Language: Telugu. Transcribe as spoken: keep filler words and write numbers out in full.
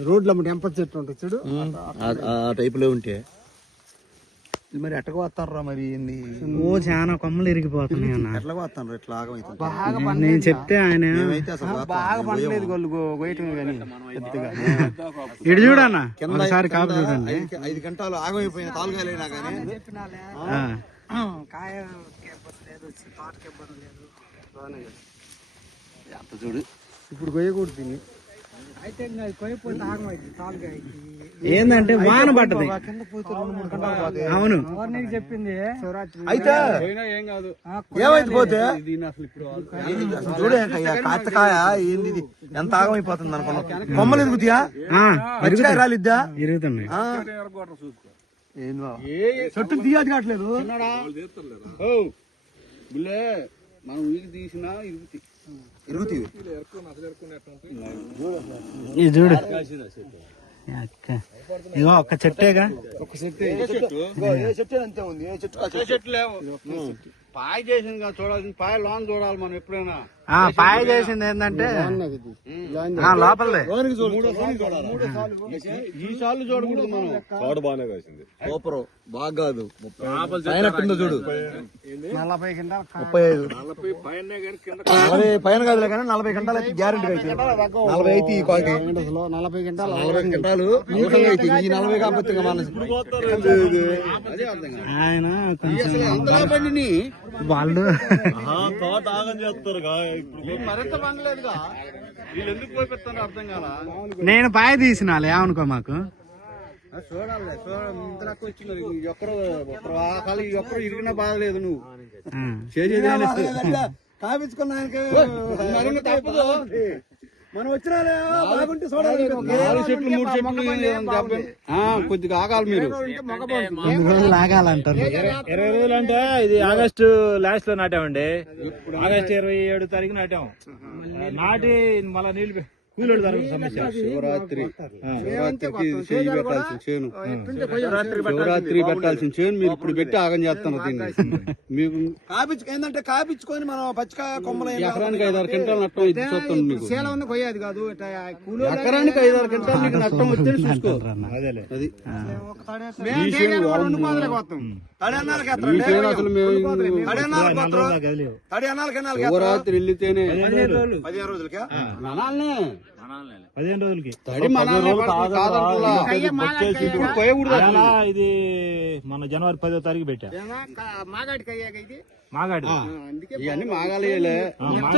రోడ్ల ఎంప చెట్టు ఉంటుంది చూడు, ఆ టైప్ లో ఉంటే మరి ఎట్లా వస్తారా మరి? ఓ చాలా కొమ్మలు ఇరిగిపోతున్నాయి అన్న. ఎట్లా వస్తాను ఇట్లా ఆగమైతుంది. బాగా నేను చెప్తే ఆయన బాగా పండలేదు గొల్లు గోయటం కానీ పెద్దగా. ఇటు చూడన్న ఒకసారి కాపు చూడండి. ఐదు గంటలు ఆగమైపోయిన తాలుగాలైనా కానీ కాయ లేదు, తోటకి ఇబ్బంది లేదు. ఎంత చూడు ఇప్పుడు కొయ్యకూడదు దీన్ని. అయితే కొయ్యపోతే ఆగమైంది తాలుగాయ. ఏందంటే వాన పడ్డది. కింద పోతే రెండు మూడు గంటలు పోతే అవును నీకు చెప్పింది శివరాత్రి అయితే ఏం కాదు. ఏమైతే పోతే చూడే కాస్తకాయ ఏంది ఇది? ఎంత ఆగమైపోతుంది అనుకున్నాం. కొమ్మలు ఎదుగుతాయా? మరిచికాయ రాలిద్దా? ఇరుగుతున్నాయి. చెట్టు తీయాది కావట్లేదు. మనం వీలు తీసినా ఇరుగుతాయి. ఇరుగుతాయి. ఇది చూడు ఇగో ఒక్క చెట్టేగా. ఒక చెట్టు చెట్టు అంతే ఉంది. ఏ చెట్టు చెట్టు లేవు. పాయ చేసింది కదా చూడాల్సింది. పాయ లోన్ చూడాలి మనం ఎప్పుడైనా. పాయ చేసింది ఏంటంటే లోపలే ఈ సార్లు చూడకూడదు మనం. చోట బాగానే కాసింది. సూపర్ బాగా కాదు. పైన కింద చూడు నలభై కింద ముప్పై ఐదు నలభై పైన కాదులే కానీ నలభై గంటలు అయితే గ్యారెంటీ అయితే నలభై అయితే ఈ క్వాలిటీ నలభై గంటలు నలభై గంటలు అయితే ఈ నలభై కాకపోతే ఆయన కొంచెం వాళ్ళు తోట ఆగం చేస్తారు. మరింత బంగలేదుగా వీళ్ళు ఎందుకు పోయిస్తారు అర్థం కాల. నేను పాయ తీసినాలే అనుకో మాకు చూడాలి. చూడకు వచ్చింది ఎక్కడో ఒక్కరు ఎక్కడో ఇరిగినా బాధలేదు. నువ్వు చేసేది కాపించుకున్నా తప్పదు. మనం వచ్చినా బాగుంటే చూడాలి. నాలుగు చెట్లు మూడు చెట్లు కొద్దిగా ఆగాలి. మీరు రెండు రోజులు ఆగాలంటారు. ఇరవై రోజులు అంటే ఇది ఆగస్టు లాస్ట్ లో నాటామండి. ఆగస్టు ఇరవై ఏడు తారీఖు నాటాం. నాటి మళ్ళా నీళ్లు కూలీలు తరగతి సమస్య. శివరాత్రి శివరాత్రికి చేయి పెట్టాల్సిన చేను శివరాత్రి పెట్టాల్సిన చేను మీరు ఇప్పుడు పెట్టి ఆగం చేస్తాను. దీన్ని మీకు కాపించు ఏంటంటే కాపించుకొని మనం పచ్చికాయ కొమ్మలు ఎకరానికి ఐదారు క్వింటాలు నష్టం ఇది చూస్తాను. మీకు ఎకరానికి ఐదారు క్వింటాలు నీకు నష్టం వచ్చే చూసుకో. అది ఈ చేను అసలు శివరాత్రి వెళ్ళితేనే పదిహేను రోజులకి పదిహేను రోజులకి ఇది మన జనవరి పదో తారీఖు పెట్టా. మాగాడి ఇవన్నీ మాగాలి.